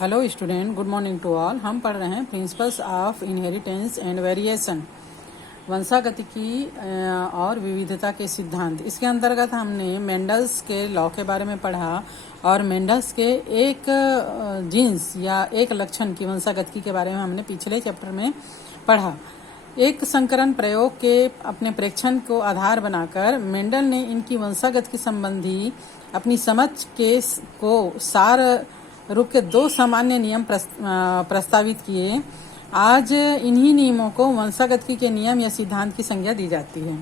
Hello student, good morning to all. हम पढ़ रहे हैं principles of inheritance and variation, वंशागतिकी और विविधता के सिद्धांत। इसके अंतर्गत हमने मेंडल्स के लॉ के बारे में पढ़ा और मेंडल्स के एक जीन्स या एक लक्षण की वंशागतिकी के बारे में हमने पिछले चैप्टर में पढ़ा। एक संकरण प्रयोग के अपने प्रेक्षण को आधार बनाकर मेंडल ने इनकी वंशागतिकी संबंधी अपनी समझ को सार रूप के दो सामान्य नियम प्रस्तावित किए। आज इन्हीं नियमों को वंशागतिकी के नियम या सिद्धांत की संज्ञा दी जाती है।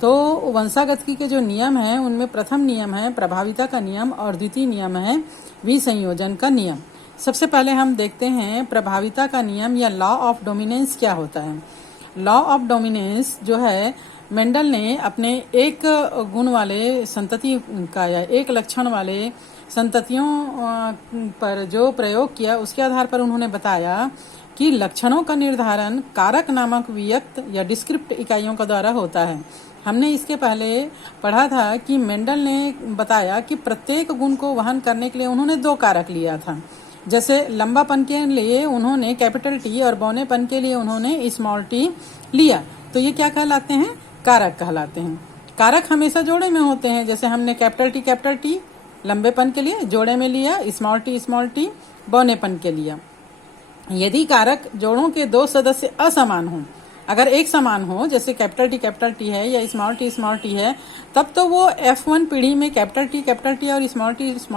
तो वंशागतिकी के जो नियम हैं उनमें प्रथम नियम है प्रभाविता का नियम और द्वितीय नियम है विसंयोजन का नियम। सबसे पहले हम देखते हैं प्रभाविता का नियम या लॉ ऑफ डोमिनेंस क्या होता है। लॉ ऑफ डोमिनेंस जो है, मेंडल ने अपने एक गुण वाले संतति का या एक लक्षण वाले संततियों पर जो प्रयोग किया उसके आधार पर उन्होंने बताया कि लक्षणों का निर्धारण कारक नामक वियक्त या डिस्क्रिप्ट इकाइयों के द्वारा होता है। हमने इसके पहले पढ़ा था कि मेंडल ने बताया कि प्रत्येक गुण को वहन करने के लिए उन्होंने दो कारक लिया था। जैसे लंबापन के लिए उन्होंने कैपिटल टी और बौनेपन के लिए उन्होंने स्मॉल टी लिया। तो ये क्या कहलाते हैं? कारक कहलाते हैं। कारक हमेशा जोड़े में होते हैं। जैसे हमने कैपिटल टी लंबेपन के लिए जोड़े में लिया, स्मॉल टी बौनेपन के लिया। यदि कारक जोड़ों के दो सदस्य असमान हों, अगर एक समान हो जैसे कैपिटल टी है या स्मॉल टी है, तब तो वो F1 पीढ़ी में कैपिटल टी और स्मॉल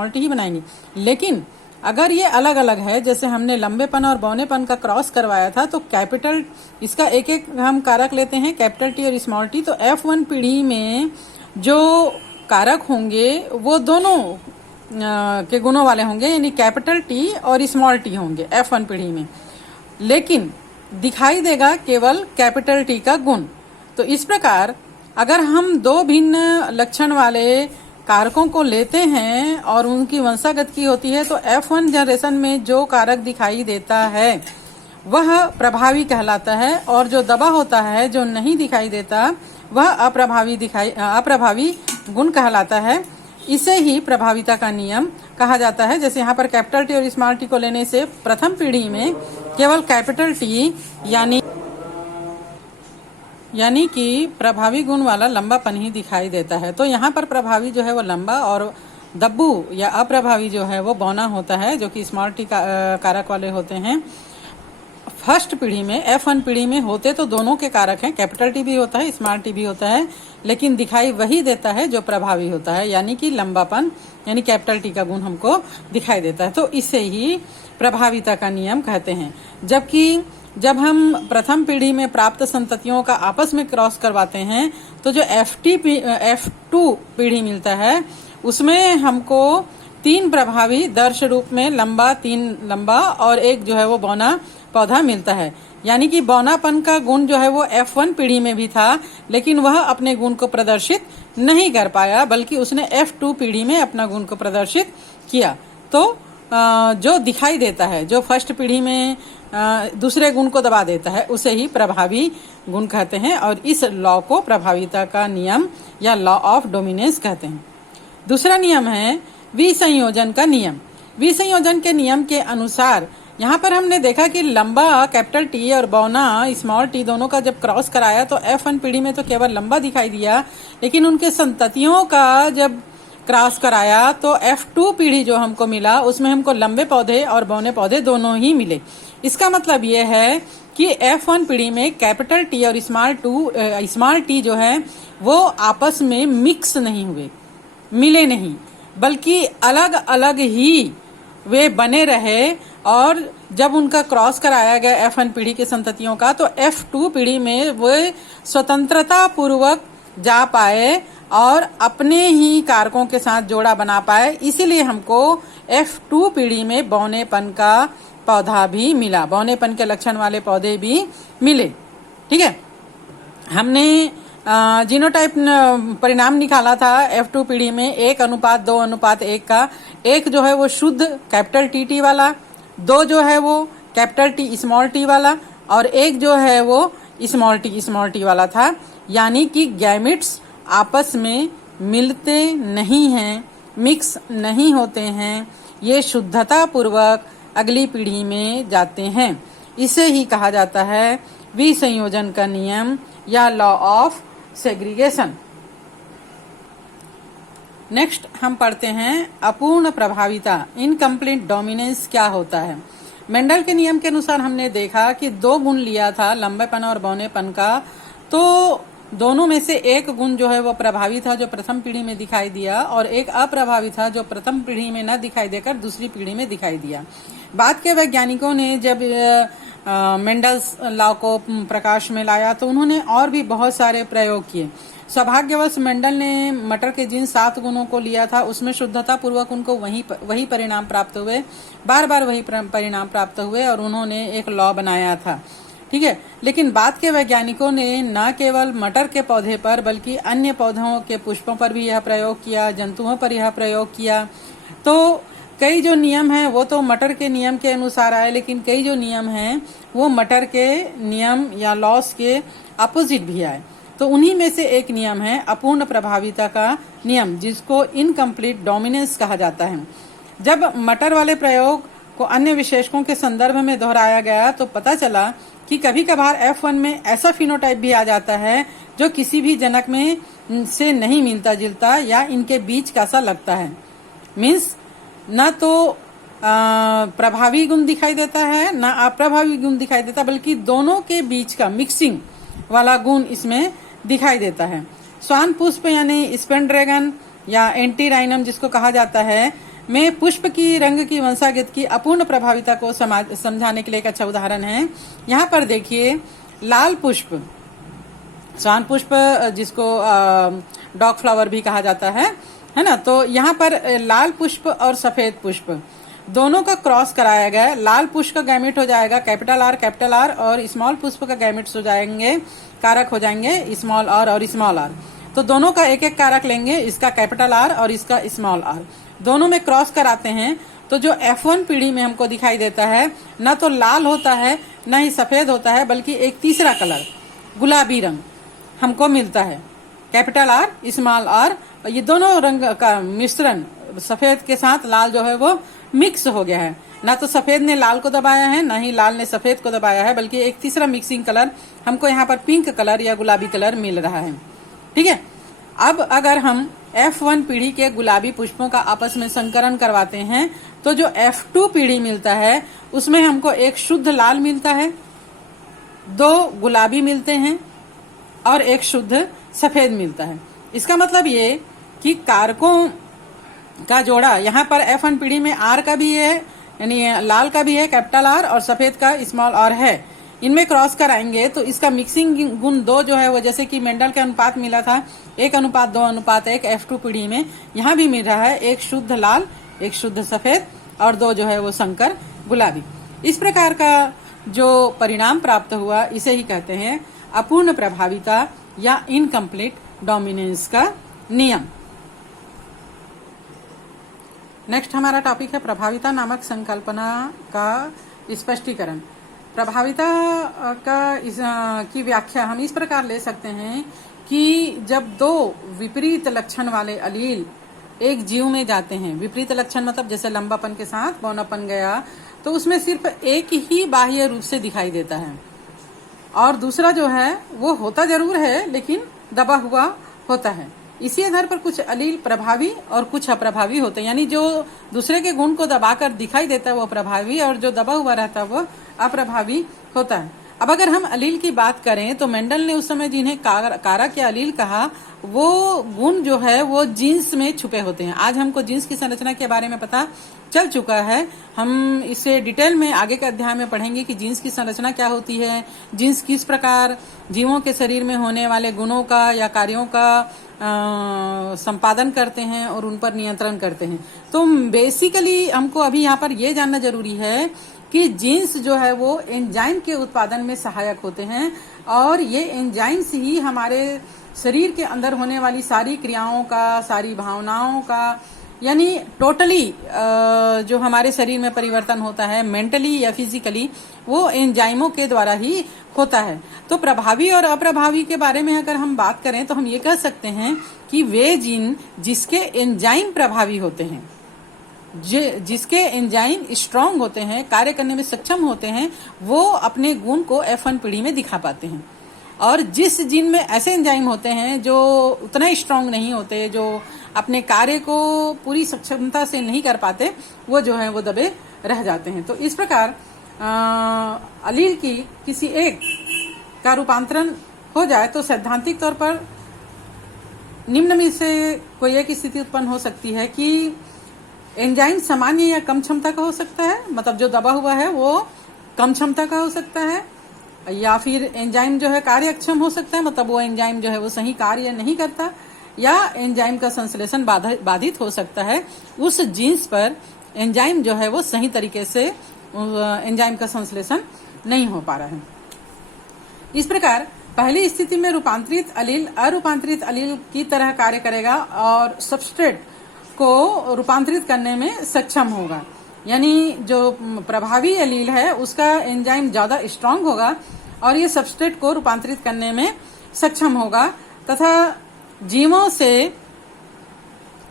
टी ही बनाएंगे। लेकिन अगर ये अलग अलग है, जैसे हमने लंबेपन और बौनेपन का क्रॉस करवाया था, तो कैपिटल इसका एक एक हम कारक लेते हैं कैपिटल टी और स्मॉल टी। तो F1 पीढ़ी में जो कारक होंगे वो दोनों के गुणों वाले होंगे, यानी कैपिटल टी और स्मॉल टी होंगे F1 पीढ़ी में। लेकिन दिखाई देगा केवल कैपिटल टी का गुण। तो इस प्रकार अगर हम दो भिन्न लक्षण वाले कारकों को लेते हैं और उनकी वंशागतिकी होती है, तो F1 जनरेशन में जो कारक दिखाई देता है वह प्रभावी कहलाता है, और जो दबा होता है, जो नहीं दिखाई देता, वह अप्रभावी गुण कहलाता है। इसे ही प्रभाविता का नियम कहा जाता है। जैसे यहाँ पर कैपिटल टी और स्मॉल टी को लेने से प्रथम पीढ़ी में केवल कैपिटल टी यानी कि प्रभावी गुण वाला लंबापन ही दिखाई देता है। तो यहाँ पर प्रभावी जो है वो लंबा और दब्बू या अप्रभावी जो है वो बौना होता है, जो कि स्मॉल टी कारक वाले होते हैं। फर्स्ट पीढ़ी में F1 पीढ़ी में होते तो दोनों के कारक हैं, कैपिटल टी भी होता है स्मॉल टी भी होता है, लेकिन दिखाई वही देता है जो प्रभावी होता है, यानी कि लंबापन यानी कैपिटल टी का गुण हमको दिखाई देता है। तो इसे ही प्रभाविता का नियम कहते हैं। जबकि जब हम प्रथम पीढ़ी में प्राप्त संततियों का आपस में क्रॉस करवाते हैं, तो जो F2 पीढ़ी मिलता है उसमें हमको तीन प्रभावी दर्श रूप में तीन लंबा और एक जो है वो बौना पौधा मिलता है। यानी कि बौनापन का गुण जो है वो F1 पीढ़ी में भी था, लेकिन वह अपने गुण को प्रदर्शित नहीं कर पाया, बल्कि उसने F2 पीढ़ी में अपना गुण को प्रदर्शित किया। तो जो दिखाई देता है, जो फर्स्ट पीढ़ी में दूसरे गुण को दबा देता है, उसे ही प्रभावी गुण कहते हैं, और इस लॉ को प्रभाविता का नियम या लॉ ऑफ डोमिनेंस कहते हैं। दूसरा नियम है विसंयोजन का नियम। विसंयोजन के नियम के अनुसार यहाँ पर हमने देखा कि लंबा कैपिटल टी और बौना स्मॉल टी दोनों का जब क्रॉस कराया तो F1 पीढ़ी में तो केवल लंबा दिखाई दिया, लेकिन उनके संततियों का जब क्रॉस कराया तो F2 पीढ़ी जो हमको मिला उसमें हमको लंबे पौधे और बौने पौधे दोनों ही मिले। इसका मतलब ये है कि F1 पीढ़ी में कैपिटल टी और स्मॉल टी जो है वो आपस में मिक्स नहीं हुए, मिले नहीं, बल्कि अलग अलग ही वे बने रहे। और जब उनका क्रॉस कराया गया F1 पीढ़ी के संततियों का, तो F2 पीढ़ी में वे स्वतंत्रता पूर्वक जा पाए और अपने ही कारकों के साथ जोड़ा बना पाए। इसीलिए हमको F2 पीढ़ी में बौनेपन का पौधा भी मिला, बौनेपन के लक्षण वाले पौधे भी मिले। ठीक है, हमने जीनोटाइप परिणाम निकाला था F2 पीढ़ी में 1:2:1 का। एक जो है वो शुद्ध कैपिटल टी वाला, दो जो है वो कैपिटल टी स्मॉल टी वाला, और एक जो है वो स्मॉल टी वाला था। यानी कि गैमेट्स आपस में मिलते नहीं हैं, मिक्स नहीं होते हैं, ये शुद्धता पूर्वक अगली पीढ़ी में जाते हैं। इसे ही कहा जाता है विसंयोजन का नियम या लॉ ऑफ सेग्रीगेशन। नेक्स्ट हम पढ़ते हैं अपूर्ण प्रभाविता, इनकम्प्लीट डोमिनेंस क्या होता है। मेंडल के नियम के अनुसार हमने देखा कि दो गुण लिया था, लंबेपन और बौनेपन का, तो दोनों में से एक गुण जो है वो प्रभावी था जो प्रथम पीढ़ी में दिखाई दिया, और एक अप्रभावी था जो प्रथम पीढ़ी में न दिखाई देकर दूसरी पीढ़ी में दिखाई दिया। बाद के वैज्ञानिकों ने जब मेंडल्स लॉ को प्रकाश में लाया तो उन्होंने और भी बहुत सारे प्रयोग किए। सौभाग्यवश मेंडल ने मटर के जिन 7 गुणों को लिया था उसमें शुद्धता पूर्वक उनको वही परिणाम प्राप्त हुए, बार बार वही परिणाम प्राप्त हुए, और उन्होंने एक लॉ बनाया था। ठीक है, लेकिन बाद के वैज्ञानिकों ने न केवल मटर के पौधे पर बल्कि अन्य पौधों के पुष्पों पर भी यह प्रयोग किया, जंतुओं पर यह प्रयोग किया। तो कई जो नियम हैं वो तो मटर के नियम के अनुसार आए, लेकिन कई जो नियम हैं वो मटर के नियम या लॉस के अपोजिट भी आए। तो उन्हीं में से एक नियम है अपूर्ण प्रभाविता का नियम, जिसको इनकम्प्लीट डोमिनेंस कहा जाता है। जब मटर वाले प्रयोग को अन्य विशेषकों के संदर्भ में दोहराया गया तो पता चला कि कभी कभार F1 में ऐसा फिनोटाइप भी आ जाता है जो किसी भी जनक में से नहीं मिलता जुलता या इनके बीच का सा लगता है। मीन्स न तो प्रभावी गुण दिखाई देता है न अप्रभावी गुण दिखाई देता, बल्कि दोनों के बीच का मिक्सिंग वाला गुण इसमें दिखाई देता है। स्वान पुष्प यानी स्पेंड्रैगन या एंटीराइनम जिसको कहा जाता है में पुष्प की रंग की वंशागत की अपूर्ण प्रभाविता को समझाने के लिए एक अच्छा उदाहरण है। यहाँ पर देखिए लाल पुष्प, स्वान पुष्प जिसको डॉग फ्लावर भी कहा जाता है ना। तो यहाँ पर लाल पुष्प और सफेद पुष्प दोनों का क्रॉस कराया गया। लाल पुष्प का गैमेट हो जाएगा कैपिटल आर, और स्मॉल पुष्प का गैमेट्स हो जाएंगे, कारक हो जाएंगे स्मॉल आर और स्मॉल आर। तो दोनों का एक एक कारक लेंगे, इसका कैपिटल आर और इसका स्मॉल आर, दोनों में क्रॉस कराते हैं। तो जो F1 पीढ़ी में हमको दिखाई देता है न तो लाल होता है न ही सफेद होता है, बल्कि एक तीसरा कलर गुलाबी रंग हमको मिलता है। कैपिटल आर स्मॉल आर, ये दोनों रंग का मिश्रण सफेद के साथ लाल जो है वो मिक्स हो गया है। ना तो सफेद ने लाल को दबाया है ना ही लाल ने सफेद को दबाया है, बल्कि एक तीसरा मिक्सिंग कलर हमको यहाँ पर पिंक कलर या गुलाबी कलर मिल रहा है। ठीक है, अब अगर हम F1 पीढ़ी के गुलाबी पुष्पों का आपस में संकरण करवाते हैं तो जो F2 पीढ़ी मिलता है उसमें हमको एक शुद्ध लाल मिलता है, 2 गुलाबी मिलते हैं और एक शुद्ध सफेद मिलता है। इसका मतलब ये कि कारकों का जोड़ा यहाँ पर F1 पीढ़ी में R का भी है, यानी लाल का भी है कैपिटल आर, और सफेद का स्मॉल आर है। इनमें क्रॉस कराएंगे तो इसका मिक्सिंग गुण 2 जो है वो, जैसे कि मेंडल के अनुपात मिला था 1:2:1 F2 पीढ़ी में, यहाँ भी मिल रहा है एक शुद्ध लाल, एक शुद्ध सफेद और 2 जो है वो संकर गुलाबी। इस प्रकार का जो परिणाम प्राप्त हुआ इसे ही कहते हैं अपूर्ण प्रभाविता या इनकम्प्लीट डोमिनेंस का नियम। नेक्स्ट हमारा टॉपिक है प्रभाविता नामक संकल्पना का स्पष्टीकरण। प्रभाविता की व्याख्या हम इस प्रकार ले सकते हैं कि जब 2 विपरीत लक्षण वाले अलील एक जीव में जाते हैं, विपरीत लक्षण मतलब जैसे लंबापन के साथ बौनापन गया, तो उसमें सिर्फ एक ही बाह्य रूप से दिखाई देता है और दूसरा जो है वो होता जरूर है लेकिन दबा हुआ होता है। इसी आधार पर कुछ अलील प्रभावी और कुछ अप्रभावी होते हैं, यानी जो दूसरे के गुण को दबाकर दिखाई देता है वो प्रभावी और जो दबा हुआ रहता है वो अप्रभावी होता है। अब अगर हम अलील की बात करें तो मेंडल ने उस समय जिन्हें कारक या अलील कहा, वो गुण जो है वो जीन्स में छुपे होते हैं। आज हमको जीन्स की संरचना के बारे में पता चल चुका है, हम इसे डिटेल में आगे के अध्याय में पढ़ेंगे कि जीन्स की संरचना क्या होती है, जीन्स किस प्रकार जीवों के शरीर में होने वाले गुणों का या कार्यों का संपादन करते हैं और उन पर नियंत्रण करते हैं। तो बेसिकली हमको अभी यहाँ पर ये जानना जरूरी है कि जीन्स जो है वो एंजाइम के उत्पादन में सहायक होते हैं और ये एंजाइम्स ही हमारे शरीर के अंदर होने वाली सारी क्रियाओं का, सारी भावनाओं का, यानी टोटली जो हमारे शरीर में परिवर्तन होता है मेंटली या फिजिकली, वो एंजाइमों के द्वारा ही होता है। तो प्रभावी और अप्रभावी के बारे में अगर हम बात करें तो हम ये कह सकते हैं कि वे जीन जिसके एंजाइम प्रभावी होते हैं, जिसके एंजाइम स्ट्रांग होते हैं, कार्य करने में सक्षम होते हैं, वो अपने गुण को F1 पीढ़ी में दिखा पाते हैं। और जिस जीन में ऐसे एंजाइम होते हैं जो उतना स्ट्रांग नहीं होते, जो अपने कार्य को पूरी सक्षमता से नहीं कर पाते, वो जो है वो दबे रह जाते हैं। तो इस प्रकार अलील की किसी एक का रूपांतरण हो जाए तो सैद्धांतिक तौर पर निम्न में से कोई एक स्थिति उत्पन्न हो सकती है कि एंजाइम सामान्य या कम क्षमता का हो सकता है, मतलब जो दबा हुआ है वो कम क्षमता का हो सकता है, या फिर एंजाइम जो है कार्य अक्षम हो सकता है, मतलब वो एंजाइम जो है वो सही कार्य नहीं करता, या एंजाइम का संश्लेषण बाधित हो सकता है। उस जीन्स पर एंजाइम जो है वो सही तरीके से एंजाइम का संश्लेषण नहीं हो पा रहा है। इस प्रकार पहली स्थिति में रूपांतरित अलील अरूपांतरित अलील की तरह कार्य करेगा और सबस्ट्रेट को रूपांतरित करने में सक्षम होगा। यानी जो प्रभावी अलील है उसका एंजाइम ज्यादा स्ट्रांग होगा और ये सबस्ट्रेट को रूपांतरित करने में सक्षम होगा तथा जीवों से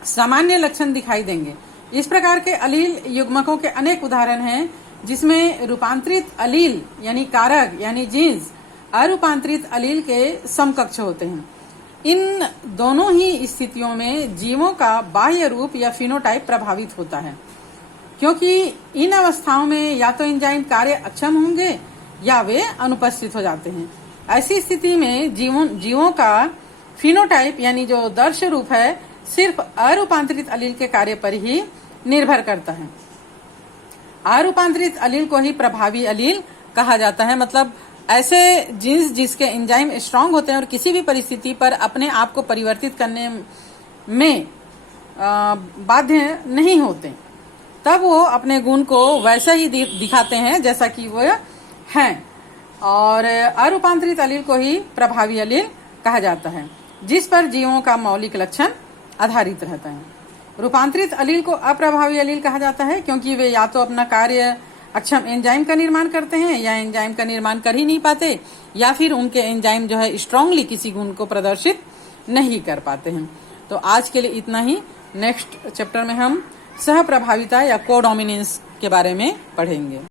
सामान्य लक्षण दिखाई देंगे। इस प्रकार के अलील युग्मकों के अनेक उदाहरण हैं जिसमें रूपांतरित अलील यानी कारक यानी जीन्स अरूपांतरित अलील के समकक्ष होते हैं। इन दोनों ही स्थितियों में जीवों का बाह्य रूप या फिनोटाइप प्रभावित होता है, क्योंकि इन अवस्थाओं में या तो एंजाइम कार्य अक्षम होंगे या वे अनुपस्थित हो जाते हैं। ऐसी स्थिति में जीवों का फिनोटाइप यानी जो दर्श रूप है सिर्फ अरूपांतरित अलील के कार्य पर ही निर्भर करता है। अरूपांतरित अलील को ही प्रभावी अलील कहा जाता है, मतलब ऐसे जीन्स जिसके एंजाइम स्ट्रांग होते हैं और किसी भी परिस्थिति पर अपने आप को परिवर्तित करने में बाध्य नहीं होते, तब वो अपने गुण को वैसा ही दिखाते हैं जैसा कि वो हैं। और अरूपांतरित अलील को ही प्रभावी अलील कहा जाता है, जिस पर जीवों का मौलिक लक्षण आधारित रहता है। रूपांतरित अलील को अप्रभावी अलील कहा जाता है क्योंकि वे या तो अपना कार्य अक्षम एंजाइम का निर्माण करते हैं या एंजाइम का निर्माण कर ही नहीं पाते, या फिर उनके एंजाइम जो है स्ट्रांगली किसी गुण को प्रदर्शित नहीं कर पाते हैं। तो आज के लिए इतना ही। नेक्स्ट चैप्टर में हम सह प्रभाविता या कोडोमिनेंस के बारे में पढ़ेंगे।